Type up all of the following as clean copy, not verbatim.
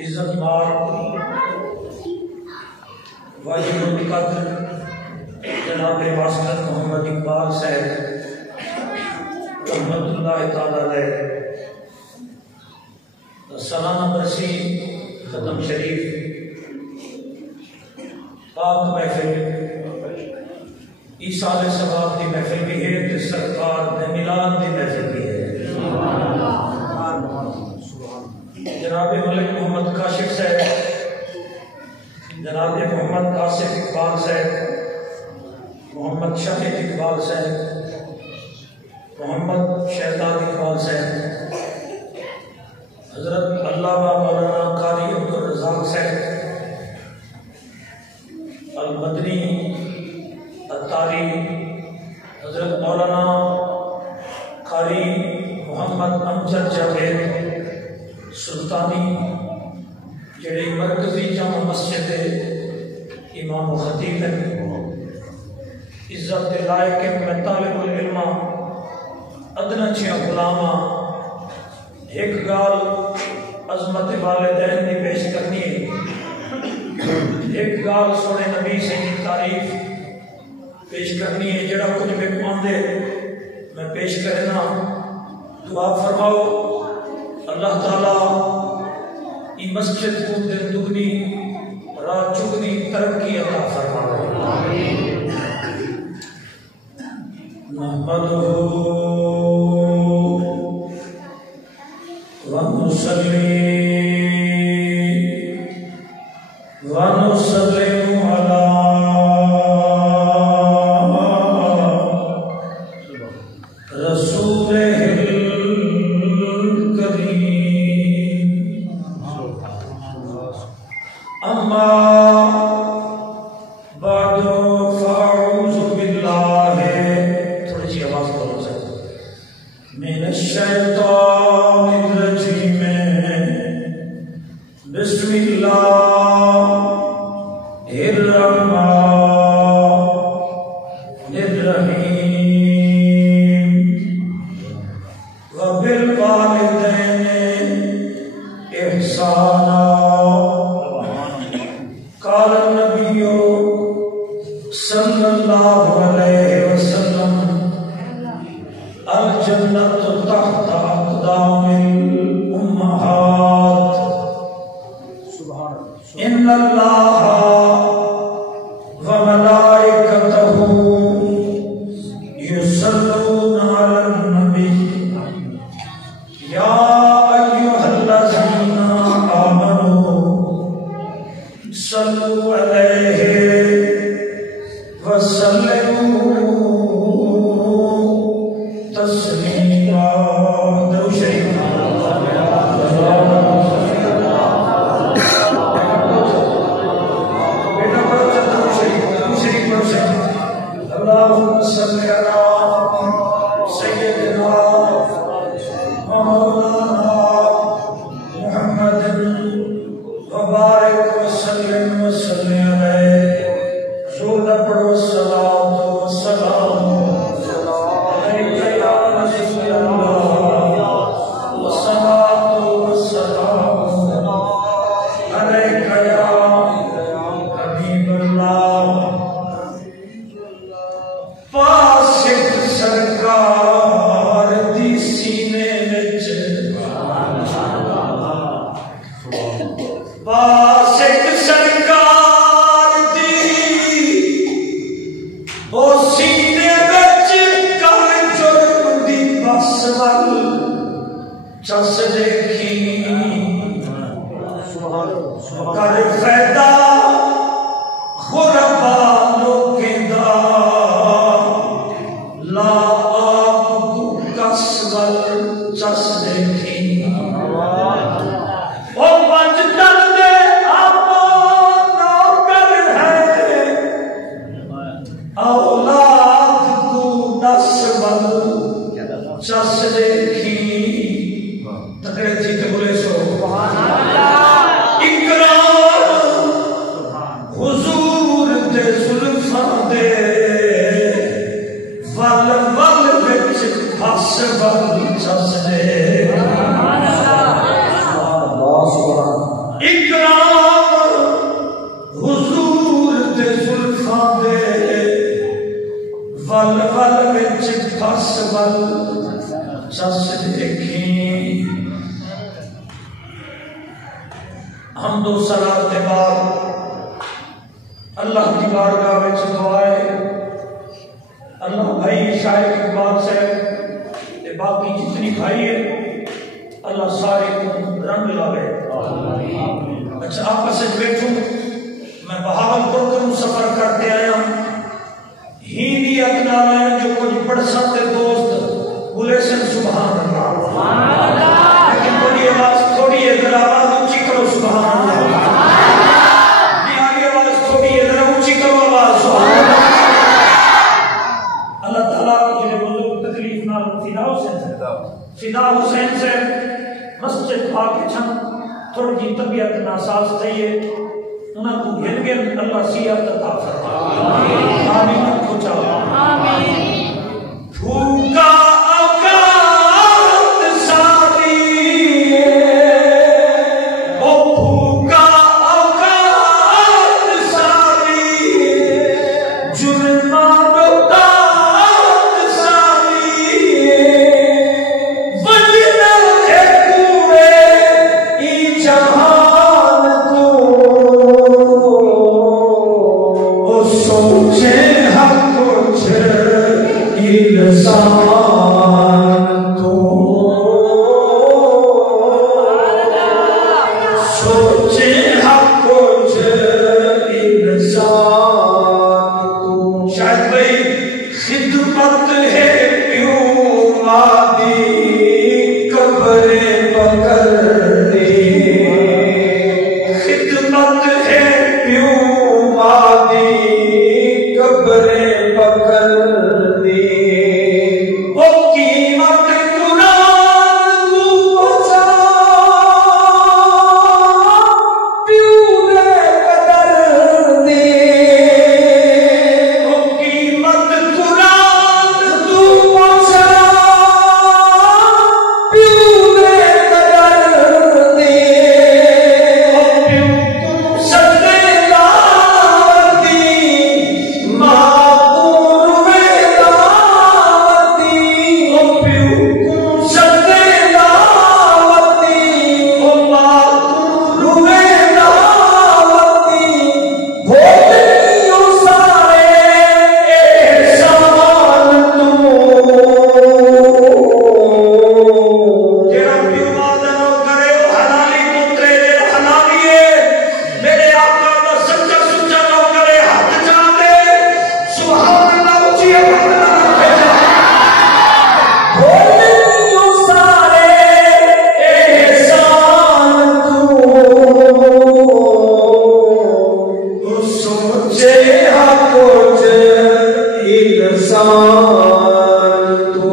عزت مار واجب القدر جناب واسطت محمد اقبال صاحب رحمت اللہ تعالی علیہ سالانہ برسی ختم شریف پاک محفل ایصال ثواب کی محفل بھی ہے تے سرکار دے میلاد کی محفل بھی ہے۔ جناب ملک محمد کاشف صاحب، جناب محمد آصف اقبال صاحب، محمد شاہد اقبال صاحب، محمد شہزاد اقبال صاحب، حضرت علامہ مولانا قاری عبدالرزاق صاحب المدنی اتاری، حضرت مولانا قاری محمد امجد جاوید سلطانی جڑے مرکزی جامع مسجد امام و خطیب ہیں، عزت لائق میں طالب العلم ادنا چھیا غلامہ ایک گال عظمت والدین کی پیش کرنی ہے، ایک گال سونے نبی سے تعریف پیش کرنی ہے۔ جڑا کچھ میں پاندے میں پیش کرنا دعا فرماؤ اللہ تعالیٰ ای مسجد کو دن دگنی رات چگنی ترقی عطا فرمائے۔ نحمدہ ونصلی ونسلم علی رسولہ الکریم، اما بعد فاعوذ باللہ، تھوڑی سی آواز بولو سکتے من الشیطان الرجیم، بسم اللہ الرحمن الرحیم، وبالوالدین احسانا، قال النبی صلی اللہ علیہ وسلم الجنت تحت اقدام الامہات، ان اللہ وملائکتہ یصلون علی النبی یا ایھا الذین آمنوا صلوا علیہ وسلموا تسلیما۔ درود شریف اللهم صل على سيدنا مولانا محمد وبارك وسلم عليه، زود پڑھو الصلاۃ والسلام علیک یا رسول اللہ، والصلاۃ والسلام علیک یا حبیب اللہ۔ فاسق سرکار دی سینے وچ، فاسق سرکار دی او سینے وچ کر جرم دی بس ول چس دیکھی، کر فائدہ غربا لوکیں دا، لا آپ کو کسول چس دیکھی، او بچ دل دے آپ نوکر ہے، اولاد کو نسول چس دیکھی۔ تقریر جیتے بولے سو اقرار حضور دے زلفاں دے ول ول وچ پھس ول چس سس دیکھیں حمد و صلات کے بعد اللہ کی بارگاہ میں دعائے اللہ بھائی شاعر اقبال سے باقی جتنی بھائی ہے اللہ سارے کو رنگ لاوے. اچھا آپس سے بیٹھوں میں بہاولپور کروں سفر کرتے آیا ہی بھی اپنا میں جو کچھ پڑھ سکتے دوست بولے سے سبحان اللہ لیکن بڑی آواز تھوڑی ادھر آواز اونچی کرو سبحان اللہ آگے آواز تھوڑی ادھر اونچی کرو آواز سبحان اللہ. اللہ تعالیٰ مجھے بزرگ تکلیف نہ فدا حسین سے مسجد پاک چھن تھوڑی جی طبیعت ناساز تھئیے انہاں کو گھن گھن اللہ صحت عطا فرمائے آمین کو چاہو بھوکا اوقات ساری او بھوکا اوقات ساری جرمان اوقات ساری وجنا ہے پورے ای جہان کو او سوچے حق کچھ انسان تو سوچے حق کچھ انسان تو شاید بھئی خدمت ہے کیوں مادی قبر پکڑنے خدمت ہے کیوں مادی قبر پکڑنے وہ قیمت قرآن کو بچا پیوں دے قدر دے وہ قیمت قرآن کو بچا پیوں دے قدر دے پیوں کو سدے لاتی معقول میں لاتی پیوں کو سدے لاتی معقول میں لاتی بھولنیوں سارے احسان تو جڑا پیو مادنو کرے وہ حلالی پترے دے حلالی ہے میرے آقا دا سچا سچا نو کرے ہاتھ جان دے سبحان اللہ اچھی بھولنیوں سارے احسان تو سوچے حق کچھ انسان تو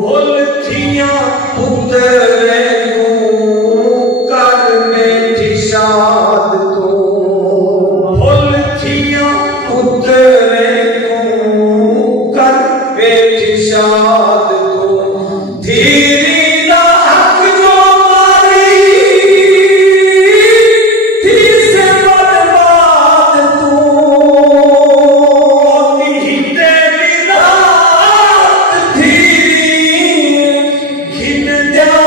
بھولتیاں پترے کو کر بیٹھی شاد تو بھولتیاں پترے کو کر بیٹھی شاد تو دھیری دا حق جو ماری تھی سے برباد تو تھی تیری رات دھیری گھن دیا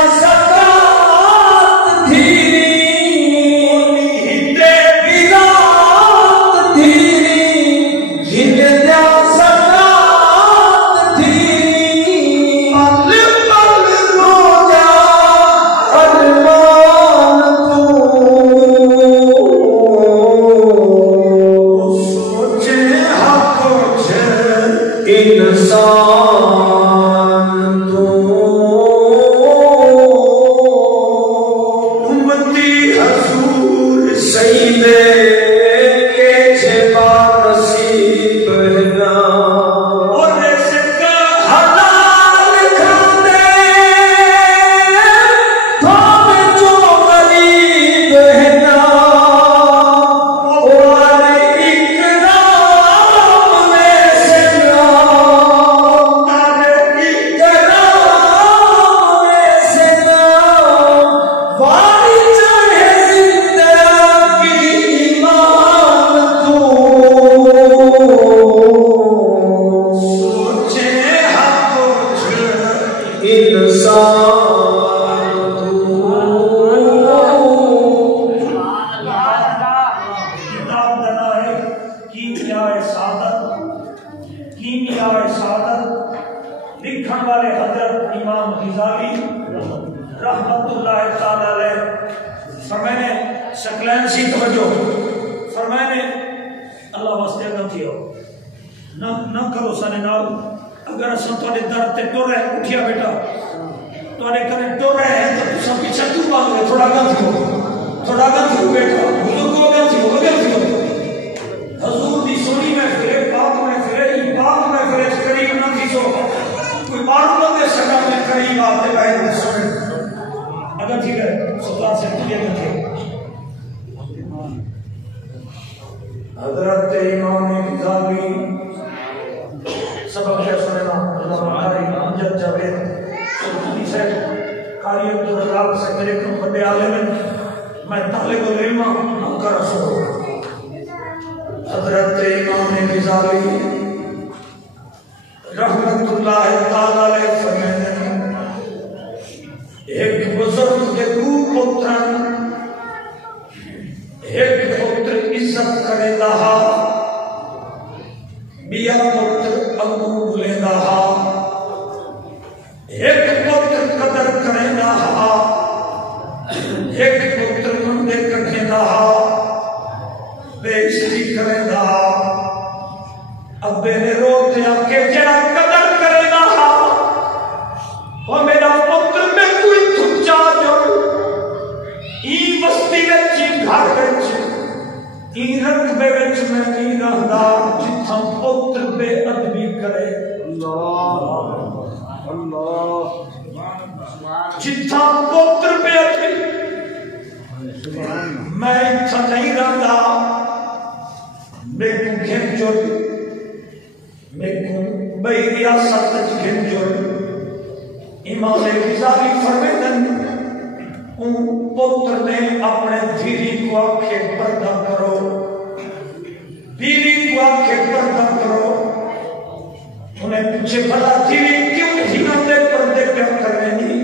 لکھن والے حضرت امام غزالی رحمت اللہ تعالی علیہ فرمائے شکلین سی توجہ فرمائے اللہ واسطے اگم تھیو نہ کرو سانے نال اگر اساں تواڈے در تے ٹر رہے اٹھیا بیٹا تواڈے کرے ٹر رہے ہیں تو تساں پیچھے کیوں بھاگ رہے تھوڑا گا تھیو بیٹا بزرگوں گا تھیو حضور دی سونی میں پھرے پاک میں پھرے پاک میں پھرے قریب نہ تھی سو کوئی معلوم دے سکا میں قریب آتے باہر میں سونے اگر ٹھیک ہے سلطان سے کلیے گا تھے حضرت امام غزالی سبق ہے سننا اللہ مہاری امجد جاوید سلطانی سے قاری عبدالرزاق سے میرے کم بڑے عالم میں طالب العلم ہم کا رسول حضرت امام غزالی رحمت اللہ تعالی علیہ فرمائے ایک بزرگ کے دو پترن ایک پتر عزت کرے دہا بیا پتر ابو بلے دہا ایک پتر قدر کرے دہا ایک پتر مندے کٹھے دہا بےعزتی کرے دہا ابے نے روتے آکے جڑا قدر کرے دہا وہ میرا پتر میں کوئی تھچا جو ای بستی وچ گھر وچ ای رقبے وچ میں نہیں رہندا جتھاں پتر بے ادبی کرے جتھاں پتر بے ادبی میں اتھاں نہیں رہندا میں کو گھن جڑ میں کو بئی ریاست گھن جڑ امام غزالی فرمیدن ان پتر نے اپنے دھیری کو آکھے پردہ کرو بیوی کو آکھے پردہ کرو انہیں پوچھے بھلا دھیری کیوں ہنہ دے پردے کیا کرنی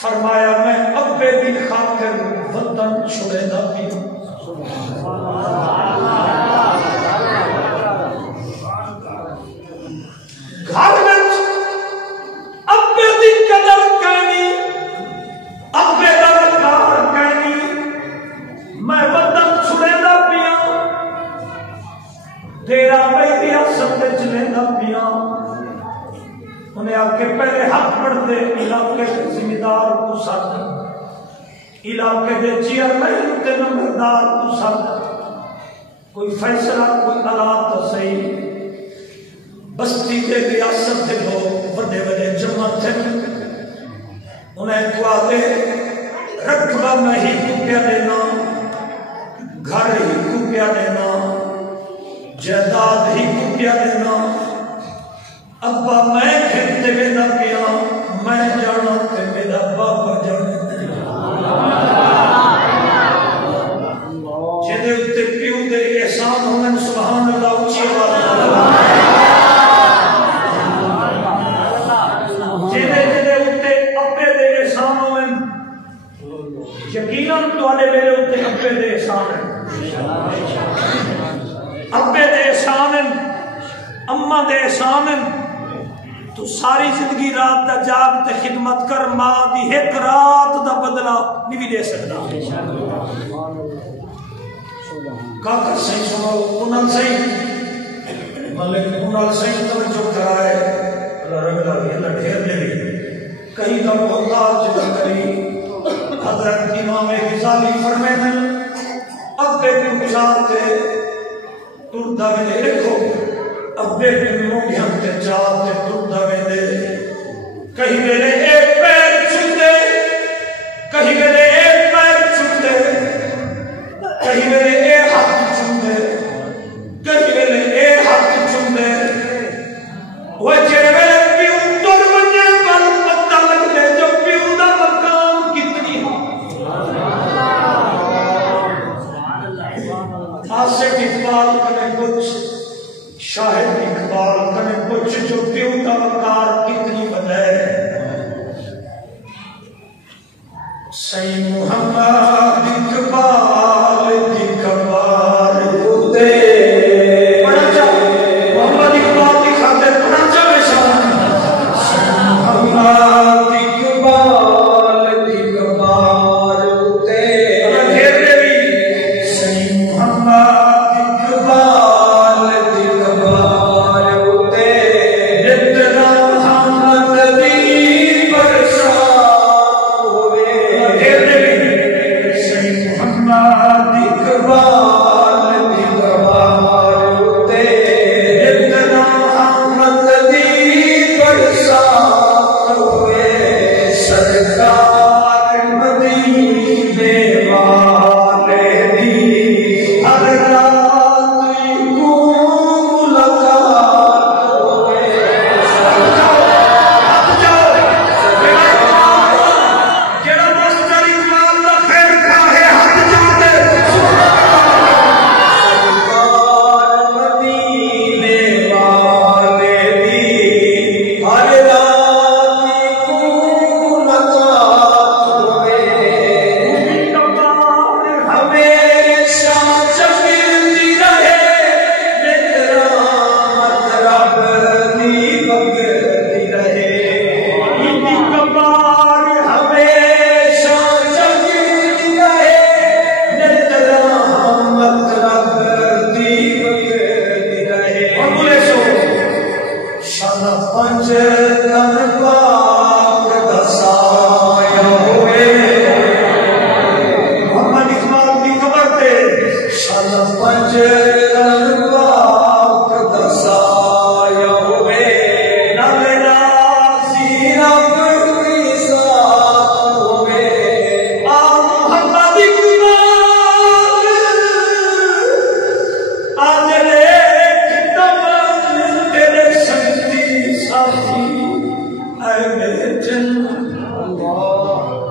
فرمایا میں ابے دی خاطر وطن چھوڑے دا پیوں گھر میں ابے دی قدر کرنی ابے دا وقار کرنی میں وطن چھوڑے دا پیوں تیرا میں ریاست چلے دا پیوں انہیں آکے پہلے حق پڑھ دے علاقے کے ذمہ دار کو ساتھ علاقے دے چیئرمین تے نمبردار کو ساتھ کوئی فیصلہ کوئی آلات صحیح بستی دے ریاست دے لوگ بڑے بڑے جمع تھے انہیں دعا دے رقبہ میں ہی کپیا دینا گھر ہی کپیا دینا جائیداد ہی کپیا دینا ابا میں کھیتے ویدا پیا میں جانا تے میرا بابا جانا جدے اتے پیو دے احسان ہونے سبحان اللہ اچھی آواز یقیناً تو آنے میرے ہوتے ابے دے احسان ہیں ابے دے احسان ہیں اممہ دے احسان ہیں تو ساری زندگی رات دا جاگ تے خدمت کر ماں دی ایک رات دا بدلہ نہیں بھی دے سکتا کاکر صحیح سنو کنال صحیح ملک کنال صحیح توجہ کرائے اللہ رب اللہ اللہ ڈھیر لے لی کہیں کا محتاج نہ کری حضرت امام غزالی فرمائے ابے کو چاہتے تردہ میں دے رکھو ابے کو موگیاں تے چاہتے تردہ میں دے کہیں میرے ایک پیر چھن دے کہیں میرے ایک پیر چھن دے کہیں میرے ایک ہاتھ چھن دے کہیں میرے ایک ہاتھ چھن دے وہ چرے میرے پیو تر بننے پر پتہ لگ دے جو پیو دا مقام کتنی آسک اقبال کنے کچھ شاہد اقبال کنے کچھ جو پیو دا مقام کتنی بدے سی محمد اقبال دی کبار ہوتے پڑھا جا محمد اقبال دی خاطر پڑھا جا بشان سی محمد اقبال دی کبار ہوتے گھیر دے بھی سی محمد اقبال دی کبار ہوتے ابتدا محمد دی برسات ہوئے گھیر دے بھی سی محمد اقبال دی کبار ہوتے ابتدا محمد دی برسات ہوئے سرکار مدینے والے دی ہر رات کو ملاقات ہوئے جڑا ماسٹر اقبال دا خیر کھاہے ہاتھ جاتے سرکار مدینے والے دی ہر رات کو ملاقات ہوئے ہمیشہ چمکتی رہے کرامت رب دی بگتی رہے کبار ہمیشہ چمکتی رہے کرامت رب دی بگتی رہے اور بولے سو شان پنج تن پاک دا سایہ ہوئے محمد اقبال دی قبر تے شان پنج تن پاک دا سایہ ہوئے نالے راضی رب دی ذات ہوئے آ محمد اقبال آج ایک دم تیرے سنگتی ساتھی اے میرے جن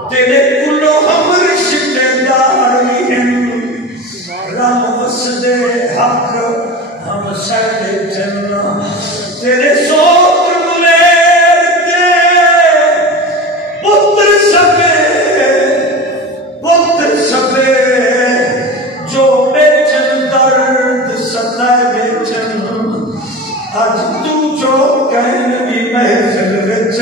تیرے کلو ہم رشتے داری ہیں رم وسدے حق ہم سڑے جن تیرے سوت ملیر دے پتر سبے جو بیچن درد ستائے بیچن آج تو جو کہن بھی محفل وچ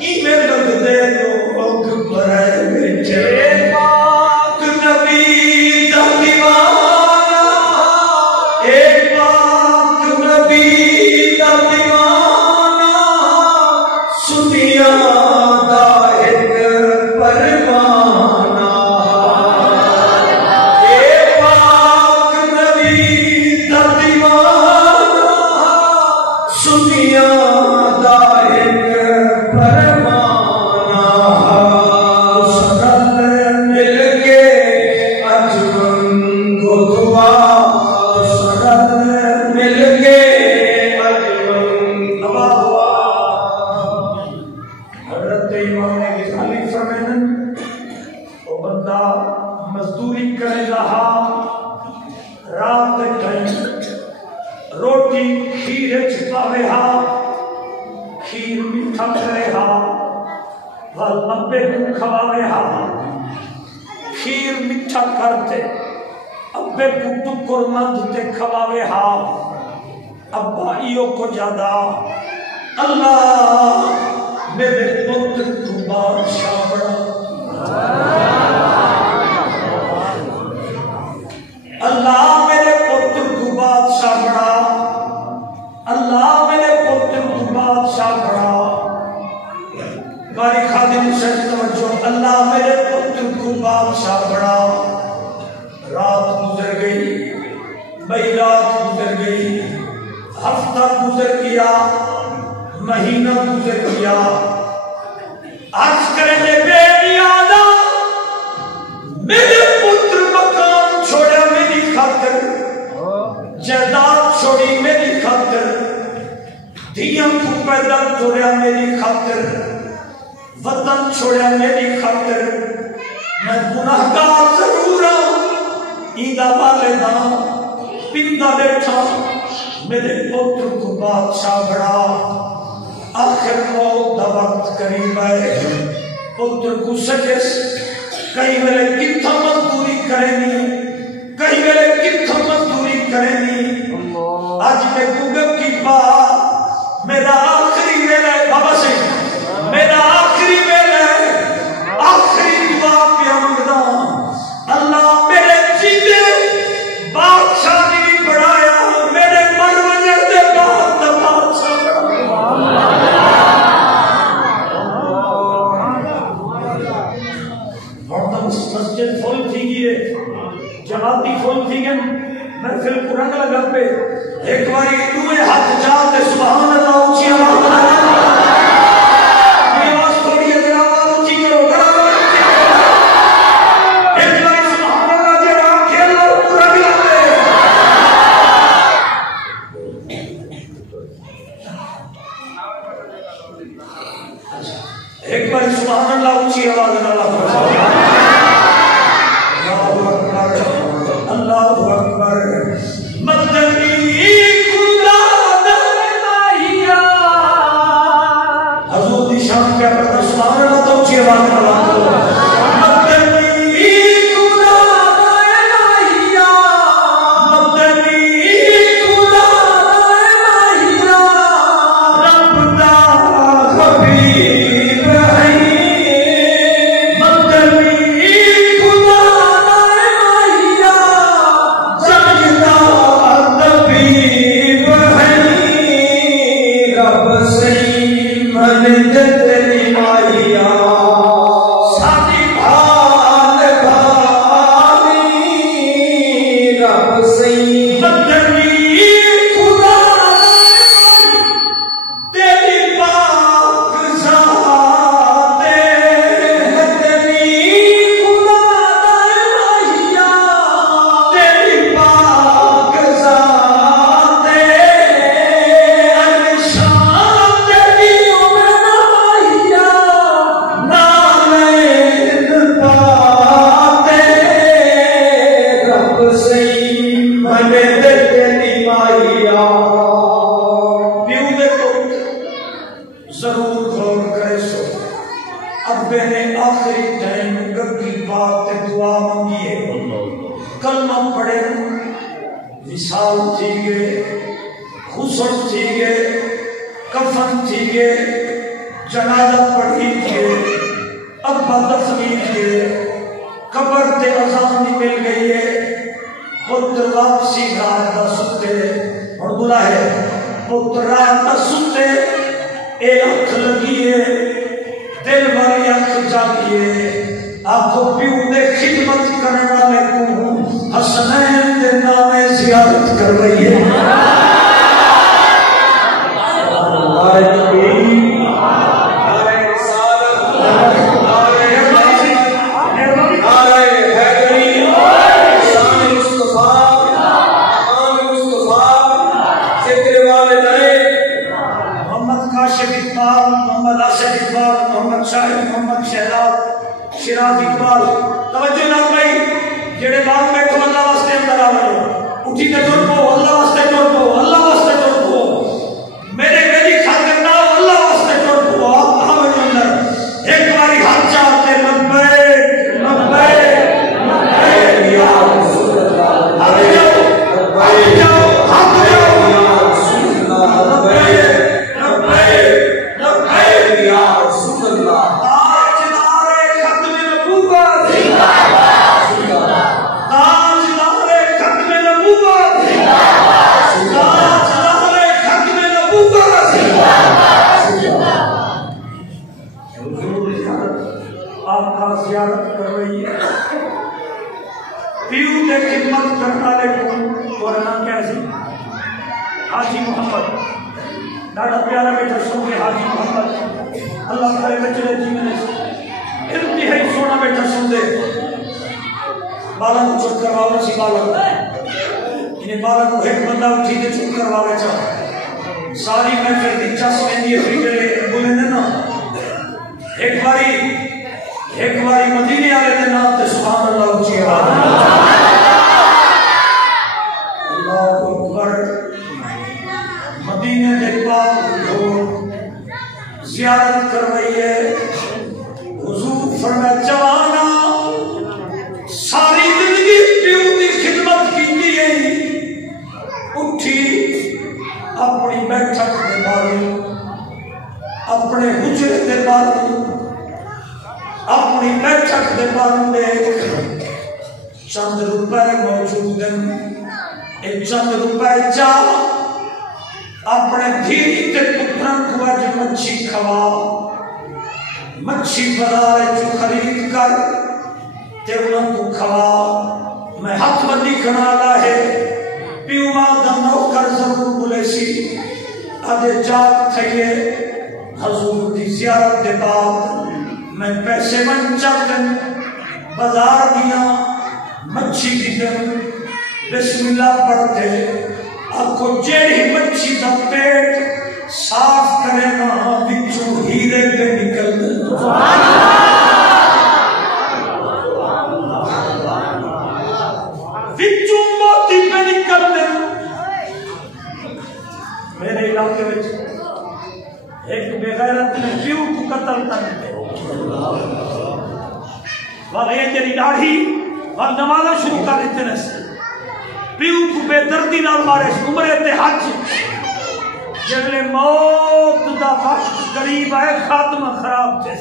ایویں لگ دے لوگ برائے وچ پاک نبی دا دیوانہ اے پاک نبی دا دیوانہ سنیا دا ایک پروانہ اے پاک نبی دا دیوانہ سنیا دا ایک پروانہ سنل مل کے اجمن کو دعا سنل مل کے اجمن دعا حضرت امام غزالی فرمائیں وہ بندہ مزدوری کرے رہا رات ٹائم روٹی کھیر چھپاوے ہا کھیر میٹھا کرے ہا وال ابے کو کھواوے ہا کھیر میٹھا کرتے ابے کو ٹکر مند تے کھواوے ہا ابا ایو کو جادا اللہ میرے پتر کو بادشاہ بڑا اللہ میرے پتر کو بادشاہ بڑا اللہ میرے پتر کو بادشاہ بڑا باری خادم سے توجہ اللہ میرے پتر کو بادشاہ بڑا رات گزر گئی بئی رات گزر گئی ہفتہ گزر گیا مہینہ گزر گیا آج کرنے بے نیادا میرے پتر مکان چھوڑا میری خاطر جائیداد چھوڑی میری خاطر دھیاں کو پیدا چھوڑا میری خاطر وطن چھوڑا میری خاطر میں گناہگار ضرور ہوں ایدہ والدہ پندہ بیٹھا میرے پتر کو بادشاہ بڑا آخر موت دا وقت قریب ہے پتر کو سجس کئی ویلے کتھا مزدوری کرنی کئی ویلے کتھا مزدوری کرنی آج میں گوگل کی بات میرا آخری ویلہ ہے بابا سے میرا آخری ویلہ ہے آخری دعا پہ امدہ اللہ میرے جیتے بادشاہ بھی بڑھایا میرے من وجہ دے بات بادشاہ بڑھایا مسجد فل تھی گئے جماعتی فل تھی گئے محفل کو رنگ لگا پہ ایک باری دوئے ہاتھ چاہتے سبحان اللہ اونچی آواز یہ آواز تھوڑی ہے ذرا آواز اونچی کرو ایک باری سبحان اللہ جب آپ کھیل لو پورا بھی آتے ایک باری سبحان اللہ اونچی آواز اللہ اللہ اکبر مدنی خدا دلائیا حضور دی شان کیا کرتا سبحان اللہ تو اونچی آواز اللہ مدنی خدا دلائیا مدنی خدا دلائیا رب دا حبیب ہے مدنی خدا ایک باری مدینے والے دے نام تے سبحان اللہ اونچی آواز اللہ اکبر مدینے دے پاک کو زیارت کروائیے حضور دی بیٹھک دے بندے چند روپے موجود ہیں اے چند روپے چاہ اپنے دھیری تے پتران کو اج مچھی کھوا مچھی بازار جو خرید کر تے انہوں کو کھوا میں ہاتھ بندی کرنا ہے پیو ماں دا نوکر ضرور بولے سی آدھے جاگ تھئیے حضور دی زیارت دے بعد میں پیسے من چاہتن بازار دیا مچھی دی دن بسم اللہ پڑھتے آپ کو جیڑی مچھی دا پیٹ صاف کرے نا بچوں ہیرے پہ نکل دے بچوں موتی پہ نکل دے میرے علاقے میں ایک بغیرت نے پیو کو قتل کرتے والے یہ جنی داڑھی اور نمازہ شروع کر دیتے ہیں پیو کو بے دردی نہ مارے عمرے تے حج جگلے موت دا وقت قریب ہے خاتمہ خراب تھے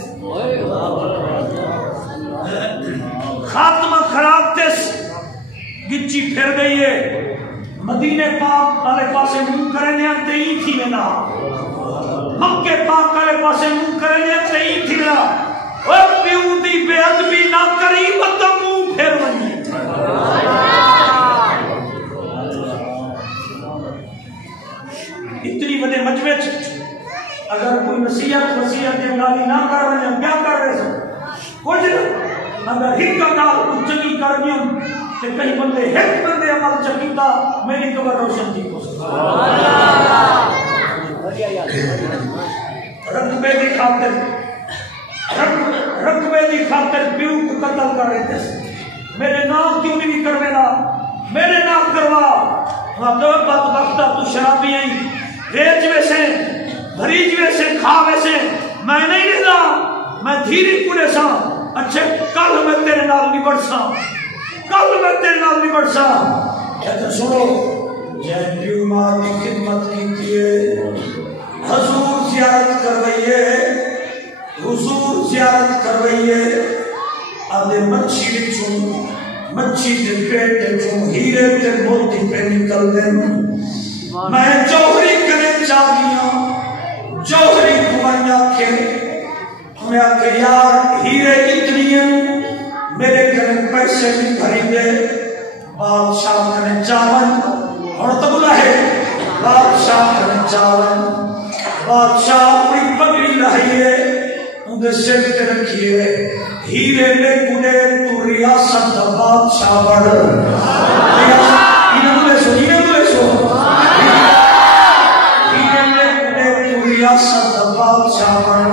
خاتمہ خراب تھے گچی پھر گئی ہے مدینے پاک والے پاسے منہ کرنے آتے ہی تھی لینا مکے پاک والے پاسے منہ کرنے آتے ہی تھی لینا اور پیو دی بے ادبی نہ کری مطلب منہ پھر ونی اتنی بڑے مجمع اگر کوئی نصیحت گالی نہ کر رہے ہیں کیا کر رہے ہیں کچھ اگر ہک کا گال کچھ چنگی کر دیں کہ کئی بندے ہک بندے عمل چکیتا میری قبر روشن تھی ہو سکتا رقبے دی خاطر پیو کو قتل کر رہے تھے میرے نام کیوں نہیں کرنا میرے نام کروا بدبختہ تو شرابی آئی ریچ ویسے بھریج ویسے کھا ویسے میں نہیں رہا میں دھیری پورے سا اچھے کل میں تیرے نال نبڑ سا کہتے سنو جائے پیو ماں کی خدمت کی تیئے حضور زیارت کروئیے آدھے مچھی دے پیٹے چون ہیرے تے موتی پہ نکل دیں میں جوہری کرے چاہیاں جوہری کمائیاں کے میں آکے یار ہیرے اتنی ہیں میرے کرے پیسے بھی بھری دے بادشاہ کرے چاون اور تبلا ہے بادشاہ کرے چاون بادشاہ اپنی پگڑی لائیے اندھے سر کے رکھیے ہیرے لے کنے تو ریاست دا بادشاہ بڑھ ہیرے لے سو ہیرے لے کنے تو ریاست دا بادشاہ بڑھ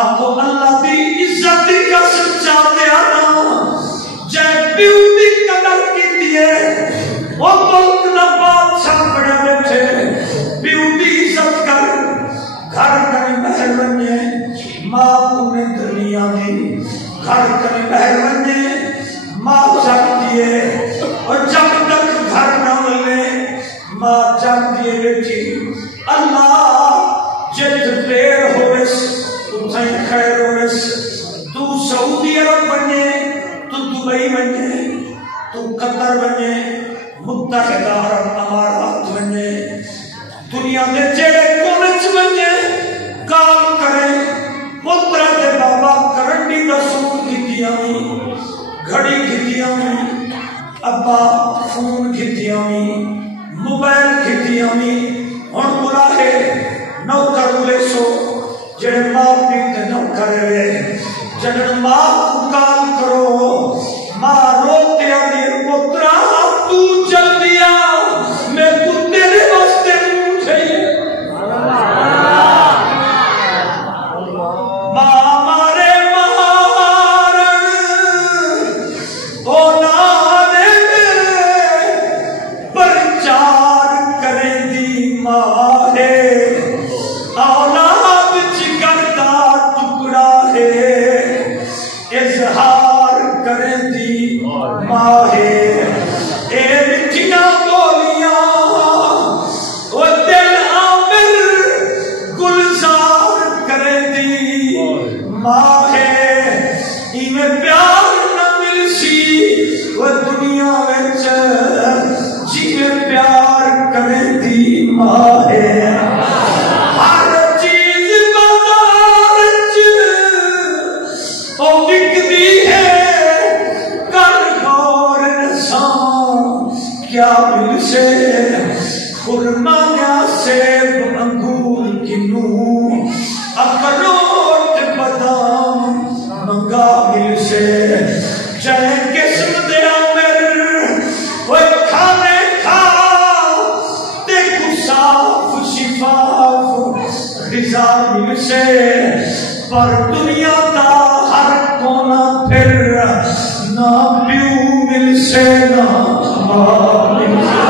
آپ کو اللہ دی عزت کا سچا دے آنا جائے پیو دی قدر کی دیئے وہ ملک دا بادشاہ بڑھا بیٹھے پیو دی عزت کر گھر کریں محل بنیے ماں پونے دنیا دی گھر کریں محل بنیے ماں جگ دیئے اور جب تک گھر نہ ملے ماں جگ دیئے بیٹھی اللہ جت پیر ہوئے تُتھائیں خیر ہوئے تو سعودی عرب بنے تو دبئی بنے تو قطر بنے متحدہ عرب امارات بنے دنیا دے جیڑے کونچ بنے کام کریں پترہ دے بابا کرنڈی دا سون کی دیامی گھڑی کی دیامی ابا فون کی دیامی موبائل کی دیامی اور بلا ہے نوکر بولے سو جڑے ماں پیتے نوکر ہے جڑے ماں کو کام کرو ماں روتے آدھی پترہ تو چل دیا میں کتے دے واسطے مجھے ماں مارے مارن اولادے پرچار کریں دی ماں ہے اولاد چکردہ ٹکڑا ہے اظہار کریں دی ماں ہے اے مٹھیاں بولیاں وہ دل عامر گلزار کریں دی ماں ہے میں پیار نہ مل سی وہ دنیا میں جی میں پیار کرے دی ماں ہے ہر چیز بازار او بکتی ہے کر غور نسان کیا مل سے خرما یا سیب انگور کنوں اخروٹ بادام منگا مل سے چاہے قسم دے عمر وہ کھانے کھا دیکھو صاف شفاف غذا مل سے پر دنیا دا ہر کونا پھر نہ پیو مل سے نہ ماں مل سے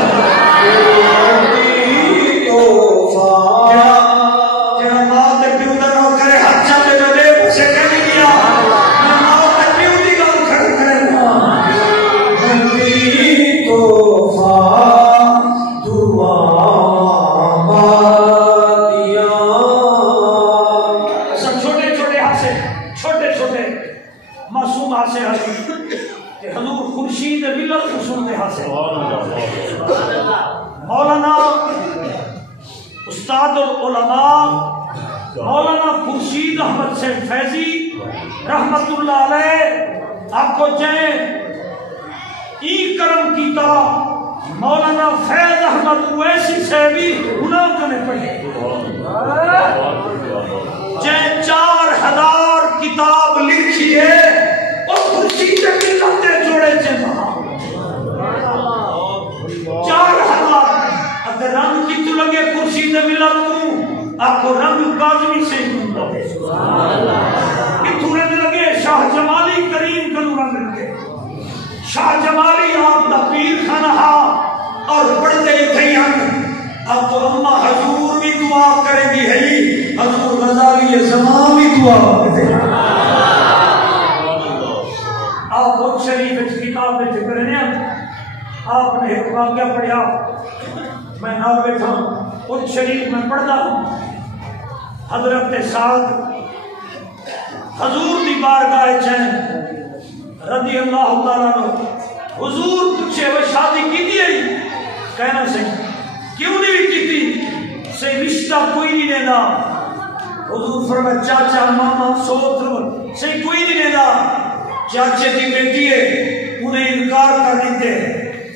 مولانا استاد العلماء مولانا خورشید احمد سے فیضی رحمت اللہ علیہ آپ کو چاہیں ای کرم کیتا مولانا فیض احمد اویسی سے بھی گناہ کرنے پڑے چاہیں 4000 کتاب لکھی ہے اور خورشید ملتے جوڑے چاہیں 4000 اگر رنگ کی تو لگے خورشید ملت کو آپ کو رنگ کاظمی سے کہ تھوڑے میں لگے شاہ جمالی کریم کنو رنگ لگے شاہ جمالی آپ دا پیر خانہ اور پڑھتے تھے آپ کو اممہ حضور بھی دعا کرے گی ہے حضور غزالی زمان بھی دعا کرتے ہیں آپ بہت شریف کتاب میں ذکر ہیں آپ نے ایک واقعہ پڑھا میں نہ بیٹھا ہوں اس شریف میں پڑھتا ہوں حضرت سعد حضور دی بارگاہ چین رضی اللہ تعالیٰ عنہ حضور پوچھے وہ شادی کی دی ہے کہنا سے کیوں نہیں کی تھی سے رشتہ کوئی نہیں دینا حضور فرمایا چاچا ماما سوتر سے کوئی نہیں دینا چاچے دی بیٹی ہے انہیں انکار کر دیتے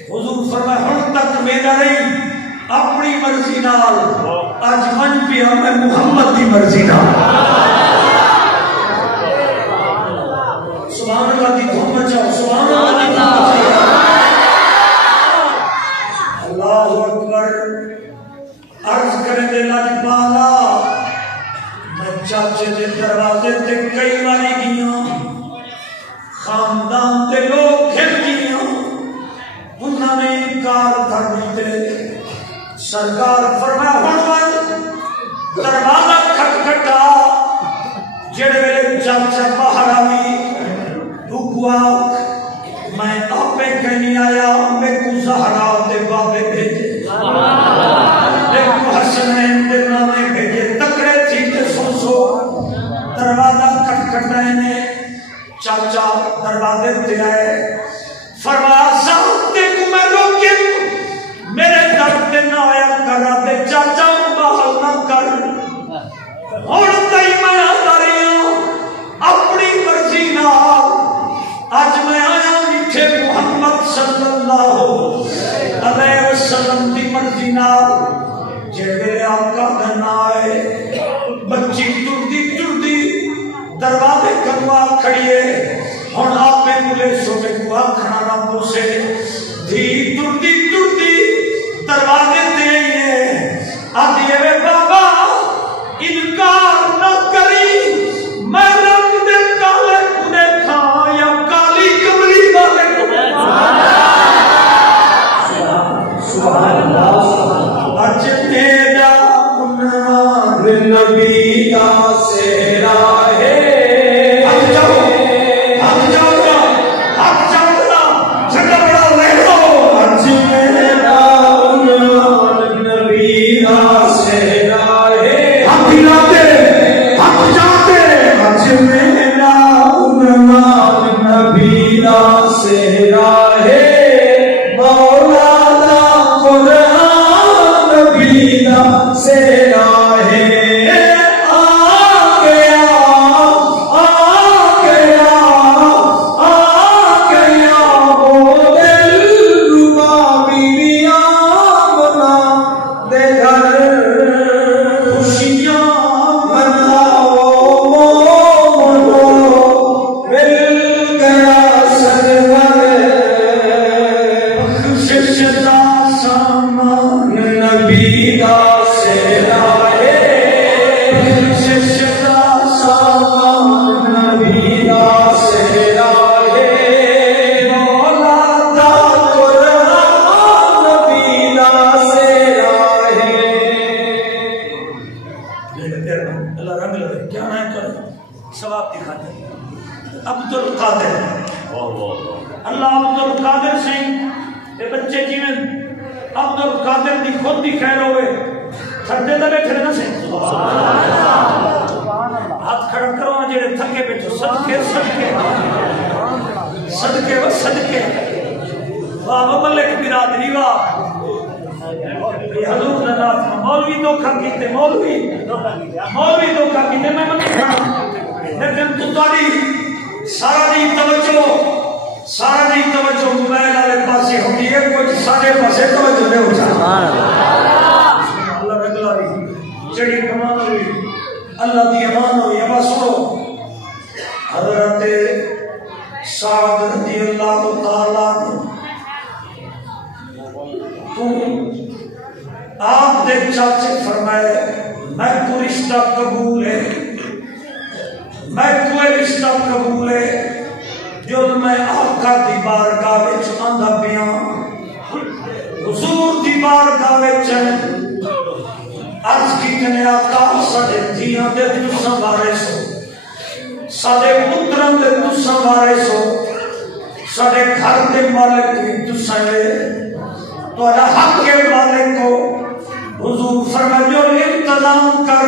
حضور فرمایا ہن تک میرا نہیں اپنی مرضی نال آج من پیا میں محمد دی مرضی نال سبحان اللہ دی دھوم بچاؤ سبحان اللہ دی دھوم بچاؤ اللہ اکبر عرض کریں دے لاجپالا میں چاچے دے دروازے تے کئی باری گیاں خاندان تے لوگ گھر گیاں انہوں نے انکار کر دیتے سرکار فرمایا ہنوان دروازہ کھٹکھٹا جڑے ویلے چاچا باہر آئی دکھوا میں آپے کہنی آیا میں کو زہرا دے بابے بھیجے دیکھو حسنین دے نامے بھیجے تکڑے تھی تے سو دروازہ کھٹکھٹائے نے چاچا دروازے تے آئے فرمایا ساتھ دیکھو میں روکے میرے درد نہ آیا کرا دے چاچا باہر نہ کر اور تئی میں آتا رہی ہوں اپنی مرضی نہ آج میں آیا میٹھے محمد صلی اللہ علیہ وسلم دی مرضی نہ جیڑے آقا دنا آئے بچی ٹردی دروازے کروا کھڑیے ہن آپ میں ملے سو میں کو آکھنا رب سے دھی ٹردی دروازے دے آئیے آدھیے وے بابا انکار نہ کری میں رنگ دے کالے کنے کھاں یا کالی کملی والے کنے سبحان اللہ اج میرا منار نبی آسیرا ہے جھگڑا لے لو اج میرا عبد القادر اللہ عبد القادر سنگھ یہ بچے جی میں عبد القادر دی خود بھی خیر ہوئے سردے دا بیٹھے نا سے ہاتھ کھڑا کرو جڑے تھکے بیٹھو صدقے صدقے صدقے و صدقے واہ ملک برادری واہ حضور ناز مولوی دھوکا کیتے مولوی دھوکا کیتے میں منتا لیکن تو تاری سارا دی توجہ موبائل والے پاسے ہوتی ہے کچھ سارے پاسے توجہ دے ہو جانا اللہ رگلا بھی چڑی کمان ہوئی اللہ دی امان ہوئی اب سنو حضرت سعد رضی اللہ تعالیٰ آپ دے چاچے فرمائے میں کو رشتہ قبول ہے جو میں آقا دی بارگاہ وچ آندا پیاں حضور دی بارگاہ وچ عرض کیتے آقا ساڈے دھیاں دے تساں وارث ہو ساڈے پتراں دے تساں وارث ہو ساڈے گھر دے مالک بھی تساں اے تہاڈا حق ہے مالک کو حضور فرمایا جو انتظام کر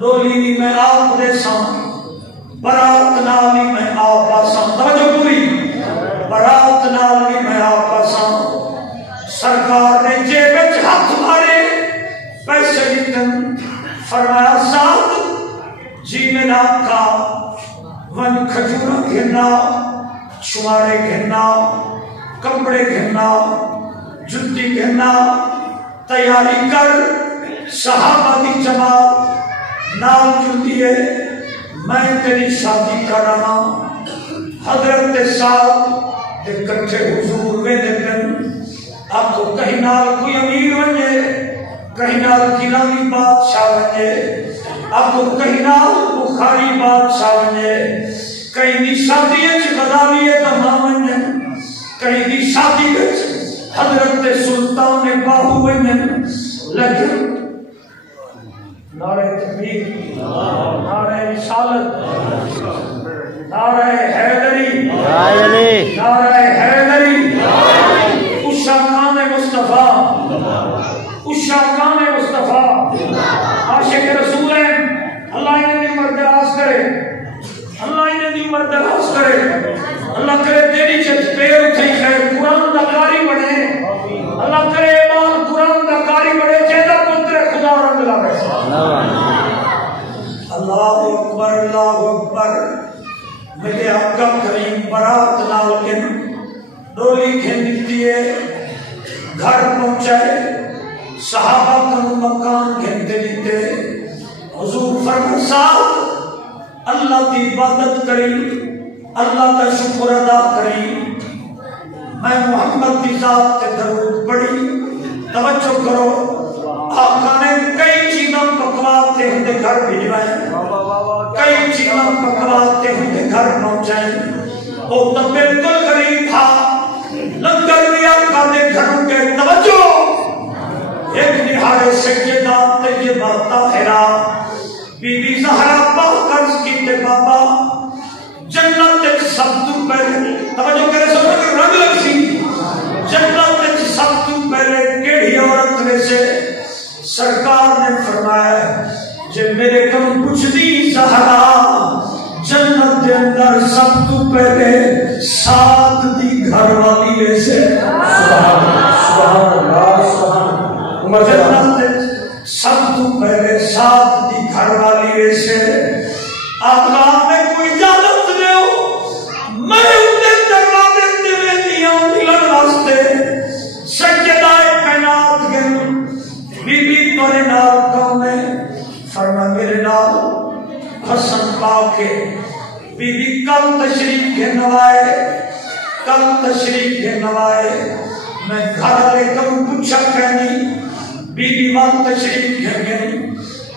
ڈولی بھی میں آپ دے سام برات نالی میں آپ آسان توجہ پوری برات نالی میں آپ آسان سرکار نے جیب وچ ہاتھ مارے پیسے دیتن فرمایا ساتھ جی میں کا ون کھجورا گھننا شمارے گھننا کپڑے گھننا جتی گھننا تیاری کر صحابہ کی جماعت نام جتی ہے میں تیری شادی کر رہا حضرت صاحب دے کٹھے حضور میں دیکھن آپ کو کہیں نال کوئی امیر بنے کہیں نال گیلانی بادشاہ بنے آپ کو کہیں نال بخاری بادشاہ بنے کہیں دی شادی اچھ غزالی تمام بنے کہیں دی شادی اچھ حضرت سلطان باہو بنے لیکن نعرہ تکبیر نعرہ رسالت نعرہ حیدری نعرہ حیدری اشاقان مصطفیٰ عاشق رسول ہیں اللہ انہیں دی عمر دراز کرے اللہ کرے تیری چت پیر اٹھے خیر قرآن دا قاری بنے اللہ کرے ایمان قرآن دا قاری بنے جیدہ پتر خدا رنگ لگے اللہ اکبر میرے آقا کریم برات نال کے ڈولی کھین دیتی ہے گھر پہنچائے صحابہ کا مکان کھینتے دیتے حضور فرمان صاحب اللہ کی عبادت کری اللہ کا شکر ادا کری میں محمد کی ذات کے درود پڑھی توجہ کرو آقا نے کئی چیزاں پکواتے ہوتے گھر بھیجوائیں کئی چیزاں پکواتے ہوتے گھر پہنچائیں وہ تو بالکل قریب تھا لنگر بھی آقا دے گھروں کے توجہ ایک نہارے سجدات طیبہ طاہرہ بی بی زہرا پاک عرض کیتے بابا جنت سب تو پہلے توجہ کرے سب رنگ لگ سی جنت سب تو پہلے کیڑی عورت میں سے سرکار نے فرمایا جب میرے کم کچھ دی زہرا جنت دے اندر سب تو پہلے سات دی گھر والی میں سے سبحان اللہ جنت سب تو پہلے سات دی گھر والی میں سے آقا میں کوئی اجازت دے ہو میں انہیں دروازے دیوے دیاں ملن واسطے سجدائے پینات گن بی بی تورے نال کون ہے فرما میرے نال حسن پاکے بی بی کل تشریف کے نوائے میں گھر لے کم پوچھا کہنی بی بی وقت تشریف کے گئی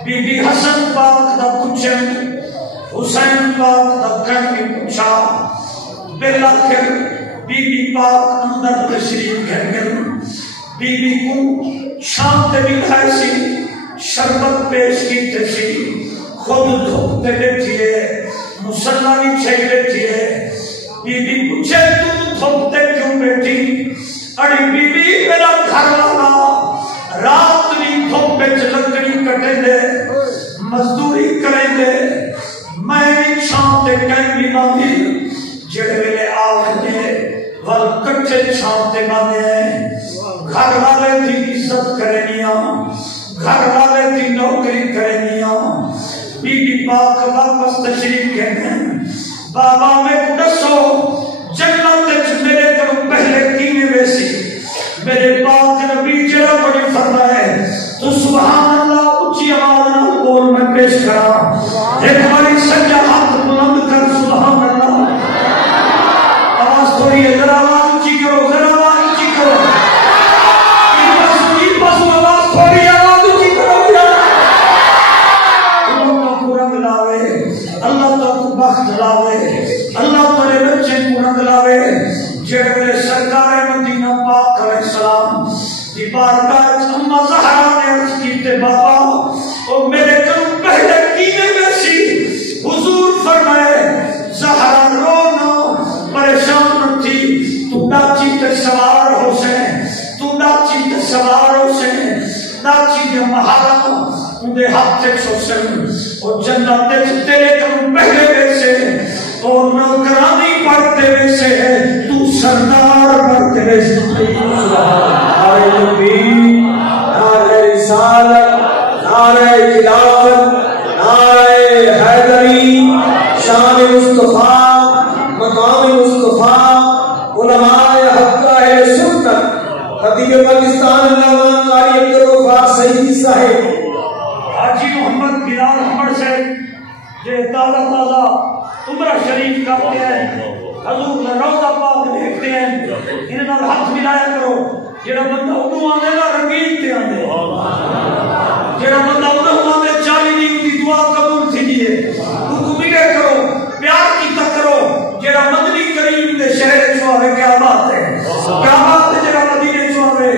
بی بی حسن پاک دا پوچھیں حسین پاک دا کہنی پوچھا بلاخر بی بی پاک اندر تشریف کے گئی بی بی کو شام تے بھی کھائے سی شربت پیش کی سی خود دھوکتے بیٹھئے مسلمان چھے بیٹھی ہے بی بی پوچھے تو تھوکتے کیوں بیٹھی اڑی بی بی میرا گھر والا رات نہیں تھوپے لکڑی کٹے دے مزدوری کریں دے میں شام تے کہیں بھی ماندی جڑے ویلے آخ دے ول کٹے شام تے ماندے ہیں گھر والے دی عزت کرنیاں گھر والے دی نوکری کرنیاں بی بی پاک واپس تشریف کہتے ہیں بابا میں دسو جنت وچ میرے کو پہلے کیویں ویسی میرے پاک نبی جڑا بڑی فرمایا تو سبحان اللہ اونچی آواز نال بول میں پیش کراں ایک باری سجا ہاتھ بلند کر سبحان اللہ آواز تھوڑی ذرا آواز اونچی کرو ذرا آواز اونچی کرو بس آواز تھوڑی آواز اونچی کرو اللہ کو رنگ لاوے اللہ تو بخت لاوے اللہ تیرے بچے کو رنگ لاوے جڑے سرکار مدینہ پاک علیہ السلام دی بارگاہ اما زہرا نے عرض کیتے بابا او میرے کم پہلے کینے ویسی حضور فرمائے زہرا رونا پریشان نہ تھی تو ناچی تے سوار ہو سے تو ناچی تے سوار ہو سے ناچی دے مہارا اندے ہاتھ تے سوسن او جنت تیرے کم پہلے ویسے اور نوکرانی پڑھتے ویسے تو سردار پڑھتے ویسے نعرہ تکبیر نعرہ رسالت نعرہ خلافت نعرہ حیدری شان مصطفیٰ مقام مصطفیٰ علماء حق اہل سنت خطیب پاکستان علامہ قاری عبدالغفار سیدی صاحب حاجی محمد بلال احمد سے جو تازہ عمرہ شریف کرتے ہیں حضور نے روضہ پاک دیکھتے ہیں انہاں نال ہاتھ ملایا کرو جڑا بندہ اونوں آندے نا رنگین تے آندے جڑا بندہ اونوں آندے چالی دی دی دعا قبول تھی ہے تو ملے کرو پیار کیتا کرو جڑا مدنی کریم دے شہر چ آوے کیا بات ہے کیا بات ہے جڑا مدینے چ آوے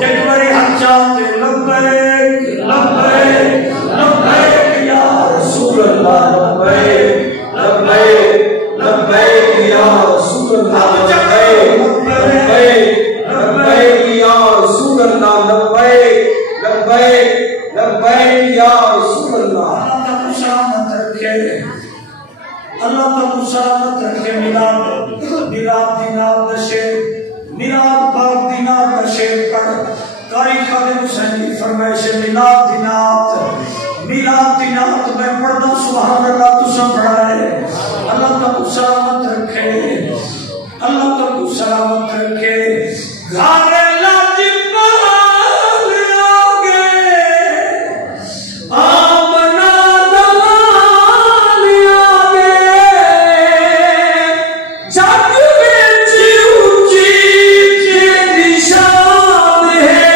جے بڑے ہاتھ چاہتے لبیک لبیک لبیک یا رسول اللہ لبیک لبیک لبیک یا رسول اللہ لبیک لبیک لبیک یا رسول اللہ لبیک لبیک لبیک یا رسول اللہ اللہ تعالی سلامت رکھے اللہ تعالی سلامت رکھے میلاد دینات دشے میلاد پاک دینات دشے پڑھ قاری خادم حسینی فرمائش میلاد دینات میں پڑھتا سبحان اللہ تسا پڑھائے اللہ تعالی سلامت رکھے اللہ تعالی سلامت رکھے گھر لاجپال آگے آمنا دلال آگے جگ وچ اونچی جیڑی شان ہے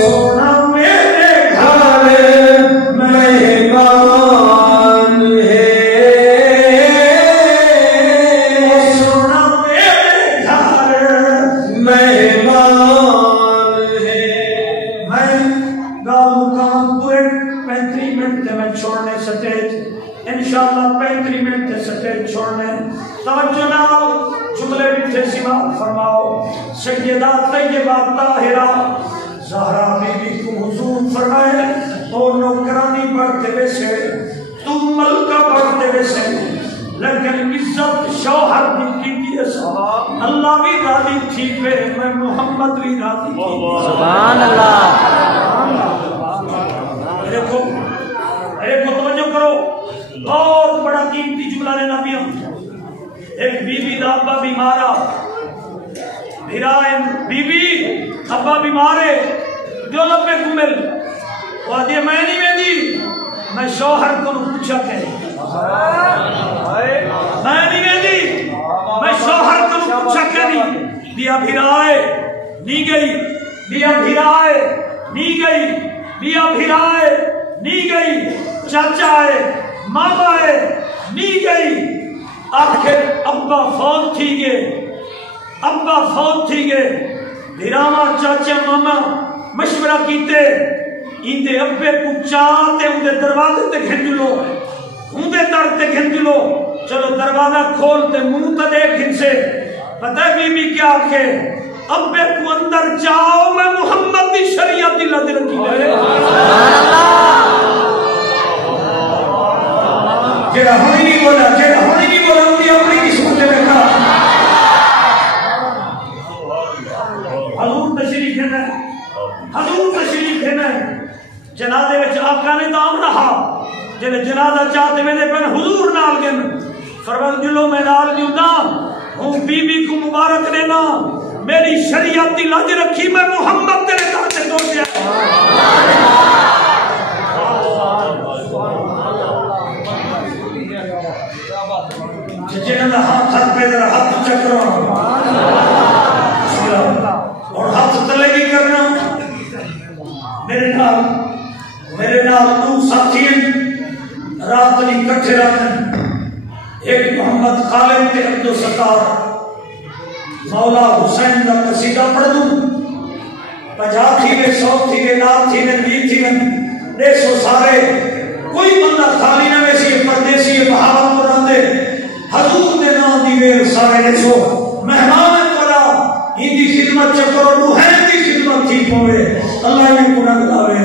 سونا میرے گھر مہمان ہے سونا میرے گھر مہمان ہے میں گاؤں کام پورے 35 منٹ میں چھوڑنے سٹیج انشاءاللہ 35 منٹ سٹیج چھوڑنے توجہ نال جملے بھی سماعت فرماؤ سیدہ طیبہ طاہرہ زہرا بی بی کو حضور فرمائے اور نوکرانی بڑھتے ویسے تم ملکہ بڑھتے ویسے لیکن عزت شوہر بھی کی اللہ بھی راضی تھی پہ میں محمد بھی راضی تھی سبحان اللہ دیکھو توجہ کرو بہت بڑا قیمتی جملہ لینا بھی ہم ایک بی بی دا ابا بیمارا بی بی ابا بیمارے جو لبے کمل وہ آدھی میں نہیں ویندی میں شوہر کو پوچھا کہ میں نہیں ویندی میں شوہر کو پوچھا کہ نہیں بیا بھیرائے نہیں گئی بیا بھیرائے نہیں گئی بیا بھیرائے نہیں گئی چاچا ہے ماما ہے نہیں گئی آخر ابا فوت تھی گے ابا فوت تھی گے بھیراما چاچا ماما مشورہ کیتے اندے ابے کو چاہتے اندے دروازے تے گھنج لو اندے در تے گھنج لو چلو دروازہ کھولتے منہ تے دیکھ گھن سے پتہ بی کیا کہ ابے کو اندر جاؤ میں محمد دی شریعت دی لد رکھی جیڑا ہونی نہیں بولا اندی اپنی قسمت میں رکھا حضور تشریف ہے جنازے وچ آقا نے دام رہا جنہیں جنازہ چاہتے میں نے پہنے حضور نال گن فرمایا جلو میں نال جودا ہوں بی کو مبارک دینا میری شریعت دی لاج رکھی میں محمد تیرے در سے دو دیا جنہیں ہاتھ پہ ذرا ہاتھ چکرو اور ہاتھ تلے بھی کرنا میرے نال تو ساتھین رات نہیں کٹھے رہتے ایک محمد خالد تے عبد الستار مولا حسین کا قصیدہ پڑھ دوں 50 تھی گئے 100 تھی گئے 9 تھی گئے 20 تھی گئے 150 سارے کوئی بندہ خالی نہ ویسی پردیسی بہاوت قرآن دے حضور دے نام دی ویر سارے 150 مہمان کرا ان دی خدمت چکرو روحین دی خدمت تھی پوے اللہ نے قرآن داوے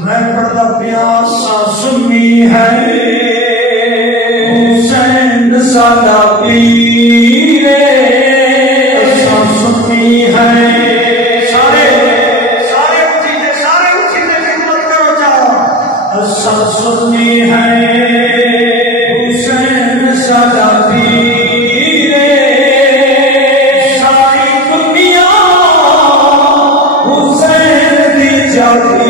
میں پڑھتا پیاسا سنی ہے حسین سادہ پیرے ایسا سنی ہے سارے چیزیں خدمت کرو جاؤ ایسا سنی ہے حسین سادہ پیرے ساری دنیا حسین دی جاتی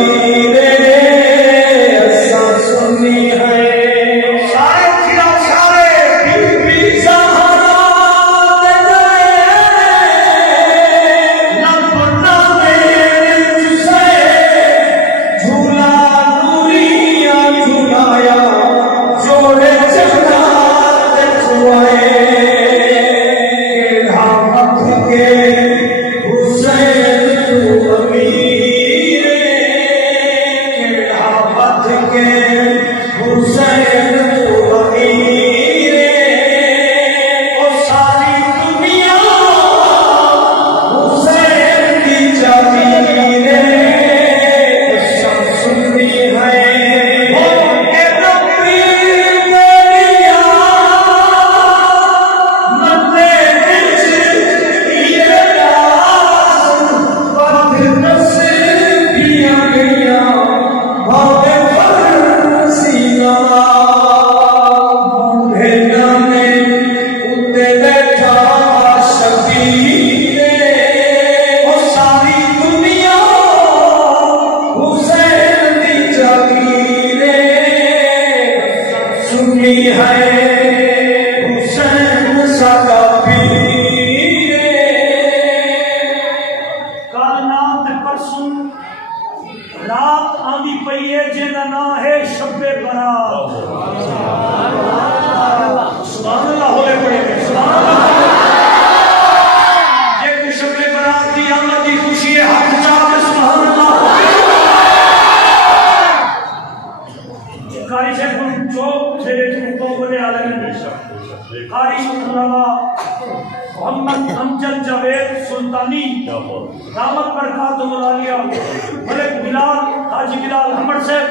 محمد امجد جاوید سلطانی دامت برکاتہ ملالیہ ملک بلال حاجی بلال حمد صاحب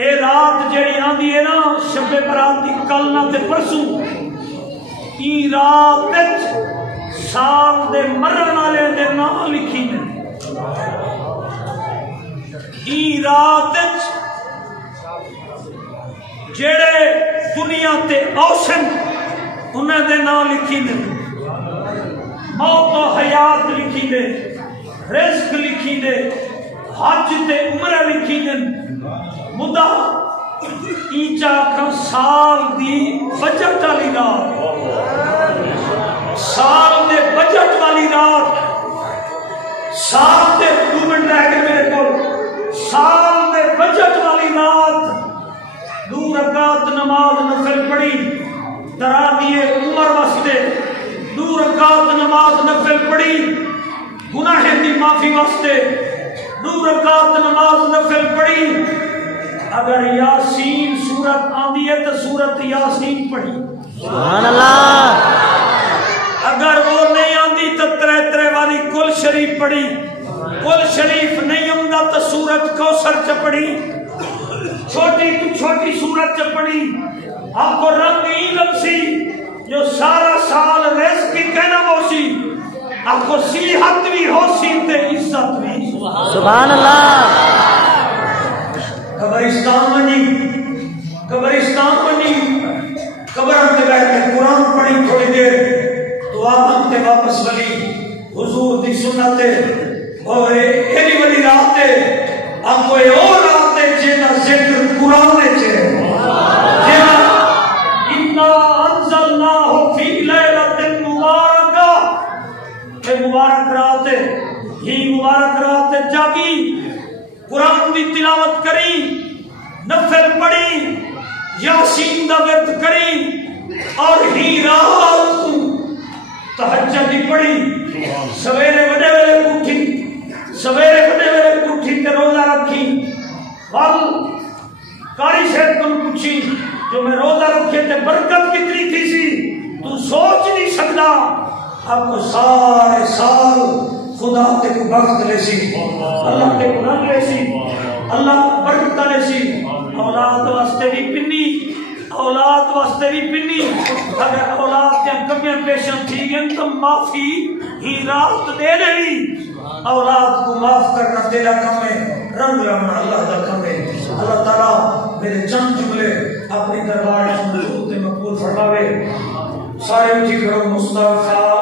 اے رات جیڑی آندی ہے نا شب برات دی کل نہ تے پرسوں ای رات سال دے مرن والے دے نام لکھی نے ای رات جیڑے دنیا تے اوسن انہیں دے نام لکھی دے موت و حیات لکھی دے رزق لکھی دے حج تے عمرہ لکھی دے مدہ اینچا کا سال دی بجٹ والی رات سال دے بجٹ والی رات سال دے گومنٹ رہ کے میرے کو سال دے بجٹ والی رات 2 رکعت نماز نفل پڑھی درا دیے عمر واسطے 2 رکعت نماز نفل پڑھی گناہ دی معافی واسطے 2 رکعت نماز نفل پڑھی، اگر یاسین سورت آندی ہے تو سورت یاسین پڑھی، سبحان اللہ۔ اگر وہ نہیں آندی تو 3 والی کل شریف پڑھی، کل شریف نہیں آمدا تو سورت کوثر چ پڑھی، چھوٹی تو چھوٹی سورت چ پڑھی۔ آپ کو رنگ علم سی جو سارا سال رزق کی کہنا موسی، آپ کو صحت بھی ہو سی تے عزت بھی، سبحان اللہ۔ قبرستان منی، قبرستان منی، قبروں تے بیٹھ کے قرآن پڑھی تھوڑی دیر، دعا مانگتے واپس ولی حضور دی سنت اور ایلی ولی رات آپ کو اور رات جینا ذکر قرآن نے چاہے جینا اِنَّا أَنزَلْنَاهُ فِي لَيْلَةٍ مُبَارَكَةٍ، اے مبارک رات ہی مبارک رات جاگی، قرآن دی تلاوت کری، نفل پڑھی، یاسین دا ورد کری، اور ہی رات تہجد دی پڑھی، سویرے بڑے ویلے اٹھی، سویرے بڑے ویلے اٹھی تے روزہ رکھی۔ بل قاری صاحب کو پوچھی جو میں روزہ رکھے تے برکت کتنی تھی سی تو سوچ نہیں سکتا، آپ کو سارے سال خدا تے کو بخت لے سی، اللہ تے کو رنگ لے سی، اللہ برکت لے سی، اولاد واسطے بھی پنی، اولاد واسطے بھی پنی، اگر اولاد کے کمیاں پیشن تھی گئن تو معافی ہی رات دے لئی، اولاد کو معاف کرنا تیرا کم ہے، رنگ لگنا اللہ دا کم ہے۔ اللہ تعالیٰ میرے چند جملے اپنی دربار حضور تے مقبول فرماوے۔ سارے اٹھی کرو مصطفیٰ